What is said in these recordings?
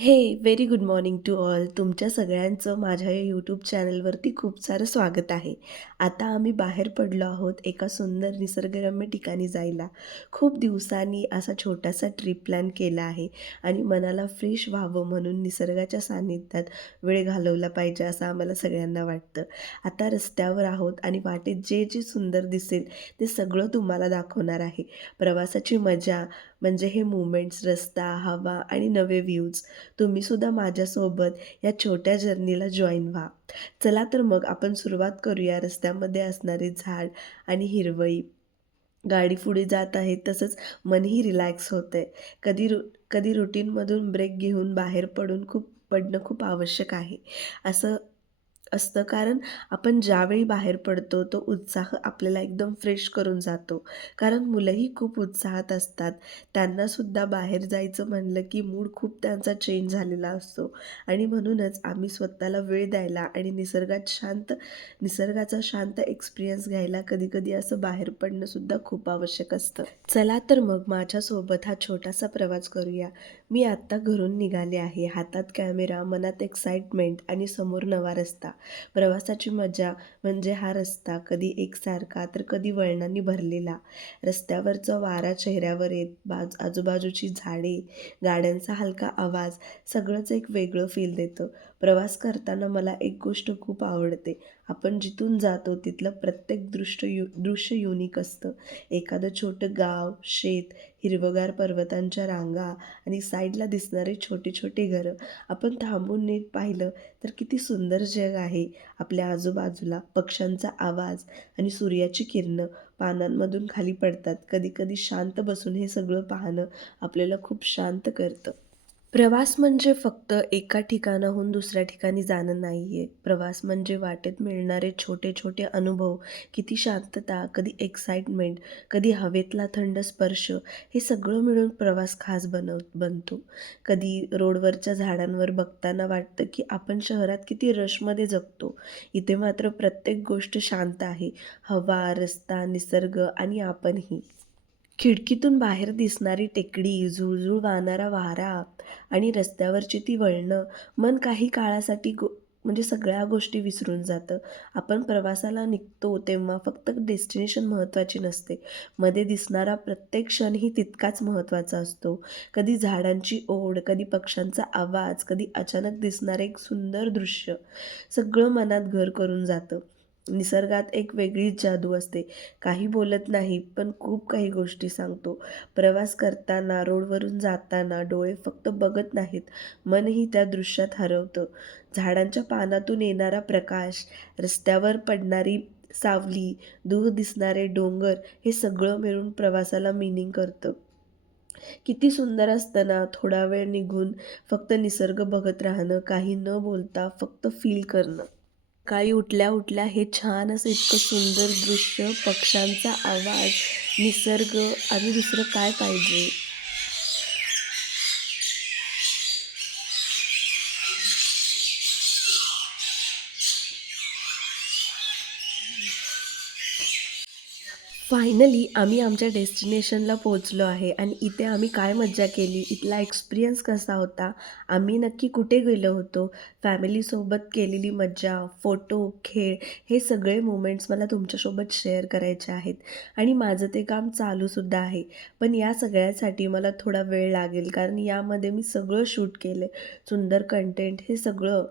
हे very good morning to all. तुमच्या सगळ्यांचं माझ्या या यूट्यूब चॅनलवरती खूप सारं स्वागत आहे. आता आम्ही बाहेर पडलो आहोत एका सुंदर निसर्गरम्य ठिकाणी जायला. खूप दिवसांनी असा छोटासा ट्रिप प्लॅन केला आहे आणि मनाला फ्रेश व्हावं म्हणून निसर्गाच्या सान्निध्यात वेळ घालवला पाहिजे असं आम्हाला सगळ्यांना वाटतं. आता रस्त्यावर आहोत आणि वाटेत जे जे सुंदर दिसेल ते सगळं तुम्हाला दाखवणार आहे. प्रवासाची मजा म्हणजे हे मोमेंट्स, रस्ता, हवा आणि नवे व्ह्यूज. तुम्हीसुद्धा माझ्यासोबत या छोट्या जर्नीला जॉईन व्हा. चला तर मग आपण सुरुवात करूया. रस्त्यामध्ये असणारे झाड आणि हिरवळी, गाडी पुढे जात आहे तसंच मनही रिलॅक्स होतंय. कधी रुटीनमधून ब्रेक घेऊन बाहेर पडणं खूप आवश्यक आहे. असं असतं कारण आपण ज्यावेळी बाहेर पडतो तो उत्साह आपल्याला एकदम फ्रेश करून जातो. कारण मुलंही खूप उत्साहात असतात. त्यांनासुद्धा बाहेर जायचं म्हणलं की मूड खूप त्यांचा चेंज झालेला असतो आणि म्हणूनच आम्ही स्वतःला वेळ द्यायला आणि निसर्गाचा शांत एक्सपिरियन्स घ्यायला कधी-कधी असं बाहेर पडणंसुद्धा खूप आवश्यक असतं. चला तर मग माझ्यासोबत हा छोटासा प्रवास करूया. मी आत्ता घरून निघाले आहे. हातात कॅमेरा, मनात एक्साइटमेंट आणि समोर नवा रस्ता. प्रवासाची मजा म्हणजे हा रस्ता कधी एकसारखा तर कधी वळणांनी भरलेला. रस्त्यावरचा वारा चेहऱ्यावर येत, आजूबाजूची झाडे, गाड्यांचा हलका आवाज सगळंच एक वेगळं फील देतं. प्रवास करताना मला एक गोष्ट खूप आवडते. आपण जिथून जातो तिथलं प्रत्येक दृश्य युनिक असतं. एखादं छोटं गाव, शेत, हिरवंगार पर्वतांच्या रांगा आणि साईडला दिसणारे छोटे छोटे घरं. आपण थांबून नीट पाहिलं तर किती सुंदर जग आहे. आपल्या आजूबाजूला पक्ष्यांचा आवाज आणि सूर्याची किरणं पानांमधून खाली पडतात. कधी-कधी शांत बसून हे सगळं पाहणं आपल्याला खूप शांत करतं. प्रवास म्हणजे फक्त एका ठिकाणाहून दुसऱ्या ठिकाणी जाणं नाही आहे. प्रवास म्हणजे वाटेत मिळणारे छोटे-छोटे अनुभव, किती शांतता, कधी एक्साइटमेंट, कधी हवेतला थंड स्पर्श, हे सगळं मिळून प्रवास खास बनतो. कधी रोडवरच्या झाडांवर बघताना वाटतं, की आपण शहरात किती रशमध्ये जगतो. इथे मात्र प्रत्येक गोष्ट शांत आहे. हवा, रस्ता, निसर्ग आणि आपणही. खिडकीतून बाहेर दिसणारी टेकडी, झुळझुळ वाहणारा वारा आणि रस्त्यावरची ती वळणं, मन काही काळासाठी म्हणजे सगळ्या गोष्टी विसरून जातं. आपण प्रवासाला निघतो तेव्हा फक्त डेस्टिनेशन महत्त्वाची नसते. मध्ये दिसणारा प्रत्येक क्षणही तितकाच महत्त्वाचा असतो. कधी झाडांची ओढ, कधी पक्ष्यांचा आवाज, कधी अचानक दिसणारं एक सुंदर दृश्य, सगळं मनात घर करून जातं. निसर्गात एक वेगळीच जादू असते. काही बोलत नाही, पण खूप काही गोष्टी सांगतो. प्रवास करताना, रोडवरून जाताना डोळे फक्त बघत नाहीत, मनही त्या दृश्यात हरवतं. झाडांच्या पानातून येणारा प्रकाश, रस्त्यावर पडणारी सावली, दूर दिसणारे डोंगर, हे सगळं मिळून प्रवासाला मीनिंग करतं. किती सुंदर असतं ना, थोडा वेळ निघून फक्त निसर्ग बघत राहणं, काही न बोलता फक्त फील करणं. सकाळी उठल्या-उठल्या हे छान असं इतकं सुंदर दृश्य, पक्ष्यांचा आवाज, निसर्ग आणि दुसरं काय पाहिजे? फायनली आम्ही आमच्या डेस्टिनेशनला पोहोचलो आहे आणि इथे आम्ही काय मज्जा केली, इथला एक्सपिरियन्स कसा होता, आम्ही नक्की कुठे गेलो होतो, फॅमिलीसोबत केलेली मज्जा, फोटो, खेळ, हे सगळे मोमेंट्स मला तुमच्यासोबत शेअर करायचे आहेत आणि माझं ते काम चालूसुद्धा आहे. पण या सगळ्यासाठी मला थोडा वेळ लागेल कारण यामध्ये मी सगळं शूट केलं आहे. सुंदर कंटेंट हे सगळं.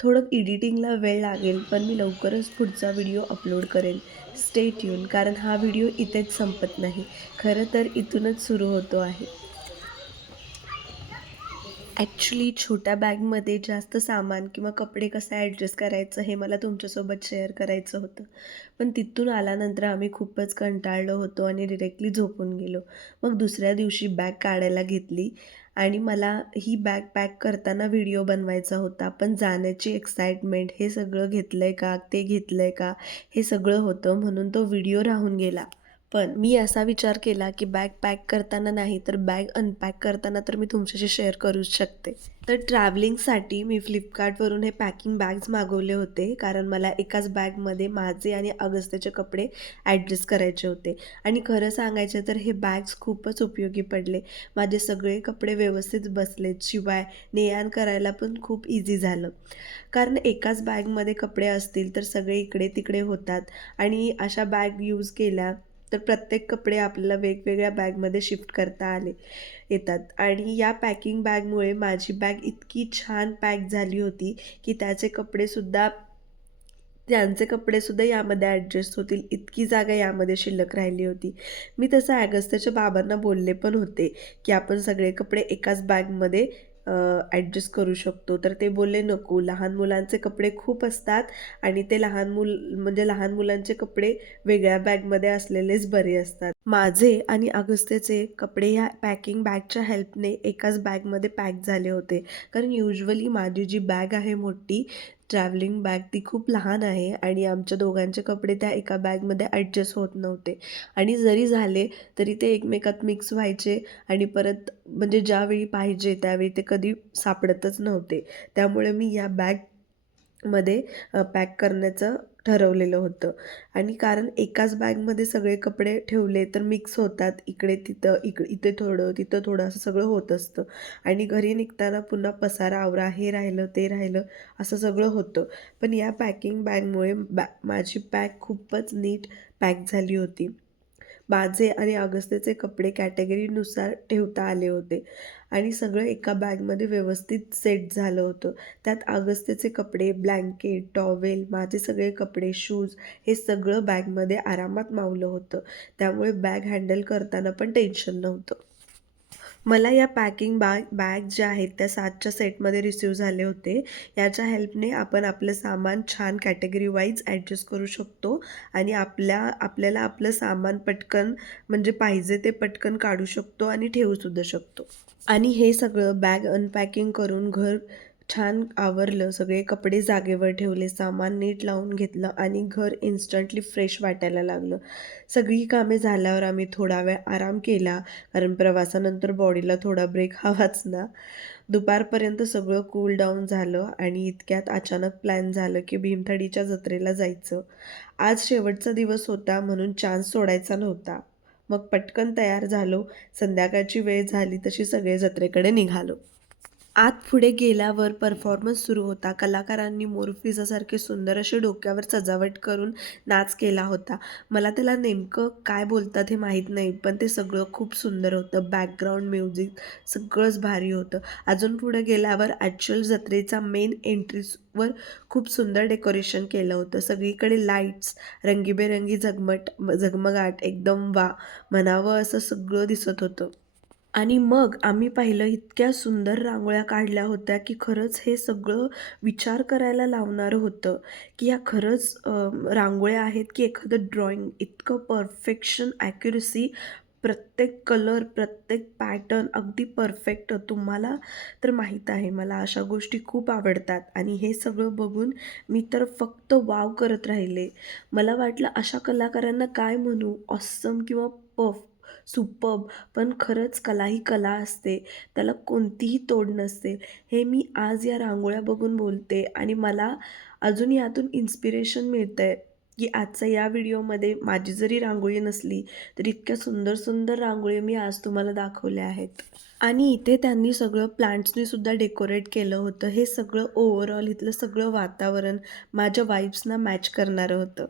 थोडं एडिटिंगला वेळ लागेल, पण मी लवकरच पुढचा व्हिडिओ अपलोड करेन. स्टे ट्यून कारण हा व्हिडिओ इथेच संपत नाही. खरं तर इथूनच सुरू होतो आहे. ॲक्च्युली छोट्या बॅगमध्ये जास्त सामान किंवा कपडे कसं ॲडजस्ट करायचं हे मला तुमच्यासोबत शेअर करायचं होतं. पण तिथून आल्यानंतर आम्ही खूपच कंटाळलो होतो आणि डिरेक्टली झोपून गेलो. मग दुसऱ्या दिवशी बॅग काढायला घेतली आणि मला ही बॅग पॅक करताना व्हिडिओ बनवायचा होता. पण जाण्याची एक्साइटमेंट, हे सगळं घेतलंय का, ते घेतलंय का, हे सगळं होतं म्हणून तो व्हिडिओ राहून गेला. पण मी असा विचार केला की बॅग पॅक करताना नाही तर बॅग अनपॅक करताना तर मी तुमच्याशी शेअर करूच शकते. तर ट्रॅव्हलिंगसाठी मी फ्लिपकार्टवरून हे पॅकिंग बॅग्स मागवले होते, कारण मला एकाच बॅगमध्ये माझे आणि अगस्त्याचे कपडे ॲडजस्ट करायचे होते. आणि खरं सांगायचं तर हे बॅग्स खूपच उपयोगी पडले. माझे सगळे कपडे व्यवस्थित बसलेत, शिवाय ने-आण करायला पण खूप इझी झालं. कारण एकाच बॅगमध्ये कपडे असतील तर सगळे इकडे-तिकडे होतात आणि अशा बॅग यूज केल्या तर प्रत्येक कपडे आपल्याला वेगवेगळ्या बॅगमध्ये शिफ्ट करता येतात. आणि या पॅकिंग बॅगमुळे माझी बॅग इतकी छान पॅक झाली होती की त्यांचे कपडेसुद्धा यामध्ये ॲडजस्ट होतील इतकी जागा यामध्ये शिल्लक राहिली होती. मी तसं अगस्त्याच्या बाबांना बोलले पण होते की आपण सगळे कपडे एकाच बॅगमध्ये ॲडजस्ट करू शकतो. तर ते बोलले, "नको, लहान मुलांचे कपडे खूप असतात आणि ते लहान मुलांचे कपडे वेगळ्या बॅगमध्ये असलेलेच बरे असतात." माझे आणि अगस्त्याचे कपडे ह्या पॅकिंग बॅगच्या हेल्पने एकाच बॅगमध्ये पॅक झाले होते. कारण युजुअली माझी जी बॅग आहे मोठी ट्रॅव्हलिंग बॅग ती खूप लहान आहे आणि आमच्या दोघांचे कपडे त्या एका बॅगमध्ये ॲडजस्ट होत नव्हते. आणि जरी झाले तरी ते एकमेकात मिक्स व्हायचे आणि परत म्हणजे ज्यावेळी पाहिजे त्यावेळी ते कधी सापडतच नव्हते. त्यामुळे मी या बॅगमध्ये पॅक करण्याचं ठरवलेलं होतं. आणि कारण एकाच बॅगमध्ये सगळे कपडे ठेवले तर मिक्स होतात. इकडे-तिथं, इथे थोडं, तिथं थोडं असं सगळं होत असतं. आणि घरी निघताना पुन्हा पसारा आवरा, हे राहिलं, ते राहिलं असं सगळं होतं. पण या पॅकिंग बॅगमुळे माझी बॅग खूपच नीट पॅक झाली होती. माझे आणि अगस्त्याचे कपडे कॅटेगरीनुसार ठेवता आले होते आणि सगळं एका बॅगमध्ये व्यवस्थित सेट झालं होतं. त्यात अगस्त्याचे कपडे, ब्लँकेट, टॉवेल, माझे सगळे कपडे, शूज हे सगळं बॅगमध्ये आरामात मावलं होतं. त्यामुळे बॅग हँडल करताना पण टेन्शन नव्हतं. मला या पॅकिंग बॅग ज्या आहेत त्या 7च्या सेटमध्ये रिसीव्ह झाले होते. याच्या हेल्पने आपण आपलं सामान छान कॅटेगरी वाईज ॲडजस्ट करू शकतो आणि आपल्याला आपलं सामान पटकन म्हणजे पाहिजे ते पटकन काढू शकतो आणि ठेवूसुद्धा शकतो. आणि हे सगळं बॅग अनपॅकिंग करून घर छान आवरलं, सगळे कपडे जागेवर ठेवले, सामान नीट लावून घेतलं आणि घर इन्स्टंटली फ्रेश वाटायला लागलं. सगळी कामे झाल्यावर आम्ही थोडा वेळ आराम केला, कारण प्रवासानंतर बॉडीला थोडा ब्रेक हवाच ना. दुपारपर्यंत सगळं कूल डाऊन झालं आणि इतक्यात अचानक प्लॅन झालं की भीमथडीच्या जत्रेला जायचं. आज शेवटचा दिवस होता म्हणून चान्स सोडायचा नव्हता. मग पटकन तयार झालो. संध्याकाळची वेळ झाली तशी सगळे जत्रेकडे निघालो. आत पुढे गेल्यावर परफॉर्मन्स सुरू होता. कलाकारांनी मोरपिसासारखे सुंदर असे डोक्यावर सजावट करून नाच केला होता. मला त्याला नेमकं काय बोलतात हे माहीत नाही, पण ते सगळं खूप सुंदर होतं. बॅकग्राऊंड म्युझिक सगळंच भारी होतं. अजून पुढे गेल्यावर ॲक्च्युअल जत्रेचा मेन एंट्रीवर खूप सुंदर डेकोरेशन केलं होतं. सगळीकडे लाईट्स, रंगीबेरंगी झगमगाट एकदम म्हणावं असं सगळं दिसत होतं. आणि मग आम्ही पाहिलं इतक्या सुंदर रांगोळ्या काढल्या होत्या, की खरंच हे सगळं विचार करायला लावणारं होतं, की ह्या खरंच रांगोळ्या आहेत, की एखादं ड्रॉइंग. इतकं परफेक्शन, ॲक्युरसी, प्रत्येक कलर, प्रत्येक पॅटर्न अगदी परफेक्ट. तुम्हाला तर माहीत आहे मला अशा गोष्टी खूप आवडतात आणि हे सगळं बघून मी तर फक्त वॉव करत राहिले. मला वाटलं अशा कलाकारांना काय म्हणू, ऑसम किंवा सुपर्ब. पण खरंच कला ही कला असते, त्याला कोणतीही तोड नसते. हे मी आज या रांगोळ्या बघून बोलते आणि मला अजून यातून इन्स्पिरेशन मिळतंय, की आजच्या या व्हिडिओमध्ये माझी जरी रांगोळी नसली, तर इतक्या सुंदर सुंदर रांगोळी मी आज तुम्हाला दाखवल्या आहेत. आणि इथे त्यांनी सगळं प्लांट्सनी सुद्धा डेकोरेट केलं होतं. हे सगळं ओव्हरऑल इथलं सगळं वातावरण माझ्या वाइब्सना मॅच करणारं होतं.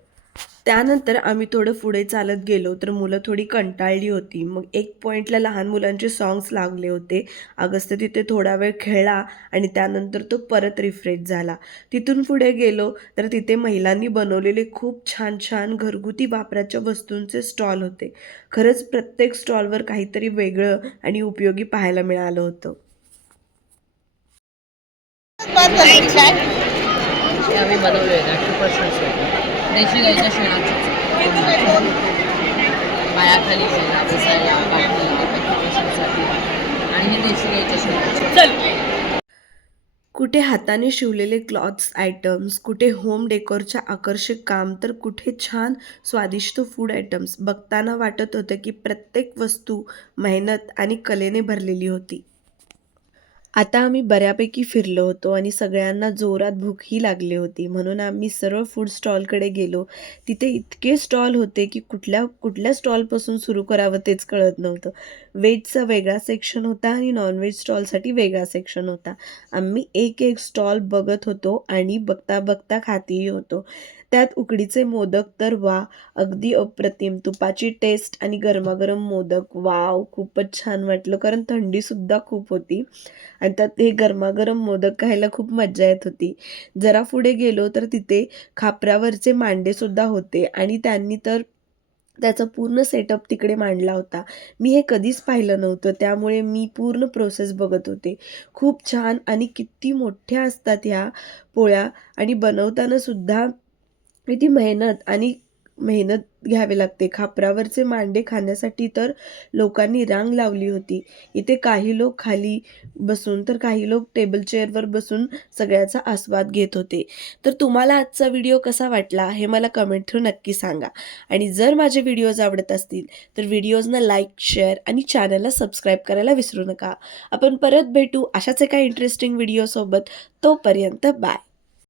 त्यानंतर आम्ही थोडं पुढे चालत गेलो तर मुलं थोडी कंटाळली होती. मग एक पॉईंटला लहान मुलांचे सॉन्ग्स लागले होते. अगस्त्य तिथे थोडा वेळ खेळला आणि त्यानंतर तो परत रिफ्रेश झाला. तिथून पुढे गेलो तर तिथे महिलांनी बनवलेले खूप छान छान घरगुती वापराच्या वस्तूंचे स्टॉल होते. खरंच प्रत्येक स्टॉलवर काहीतरी वेगळं आणि उपयोगी पाहायला मिळालं होतं. हे आम्ही बनवले आहे 90% देशी गाईच्या शेणाची पायाखाली शेणा बसायला काठी डेकोरेशनसाठी आणि हे देशी गाईच्या शेणाचे. कुठे हाताने शिवलेले क्लॉथ्स आयटम्स, कुठे होम डेकोरच्या आकर्षक काम, तर कुठे छान स्वादिष्ट फूड आयटम्स. बघताना वाटत होतं की प्रत्येक वस्तू मेहनत आणि कलेने भरलेली होती. आता आम्ही बऱ्यापैकी फिरलो होतो आणि सगळ्यांना जोरात भूकही लागली होती. म्हणून आम्ही सरळ फूड स्टॉलकडे गेलो. तिथे इतके स्टॉल होते की कुठल्या कुठल्या स्टॉलपासून सुरू करावं तेच कळत नव्हतं. व्हेजचा वेगळा सेक्शन होता आणि नॉन-व्हेज स्टॉलसाठी वेगळा सेक्शन होता. आम्ही एक-एक स्टॉल बघत होतो आणि बघता-बघता खातही होतो. त्यात उकडीचे मोदक तर वाह! अगदी अप्रतिम. तुपाची टेस्ट आणि गरमागरम मोदक. वॉव! खूपच छान वाटलं. कारण थंडीसुद्धा खूप होती. आणि त्यात हे गरमागरम मोदक खायला खूप मज्जा येत होती. जरा पुढे गेलो तर तिथे खापरावरचे मांडेसुद्धा होते आणि त्यांनी तर त्याचा पूर्ण सेटअप तिकडे मांडला होता. मी हे कधीच पाहिलं नव्हतं, त्यामुळे मी पूर्ण प्रोसेस बघत होते. खूप छान आणि किती मोठ्या असतात ह्या पोळ्या आणि बनवताना सुद्धा किती मेहनत घ्यावी लागते. खापरावरचे मांडे खाण्यासाठी तर लोकांनी रांग लावली होती. इथे काही लोक खाली बसून, तर काही लोक टेबल चेअरवर बसून सगळ्याचा आस्वाद घेत होते. तर तुम्हाला आजचा व्हिडिओ कसा वाटला हे मला कमेंट थ्रू नक्की सांगा. आणि जर माझे व्हिडिओज आवडत असतील तर व्हिडिओजना लाईक, शेअर आणि चॅनलला सबस्क्राईब करायला विसरू नका. आपण परत भेटू अशाच एका इंटरेस्टिंग व्हिडिओसोबत. तोपर्यंत बाय.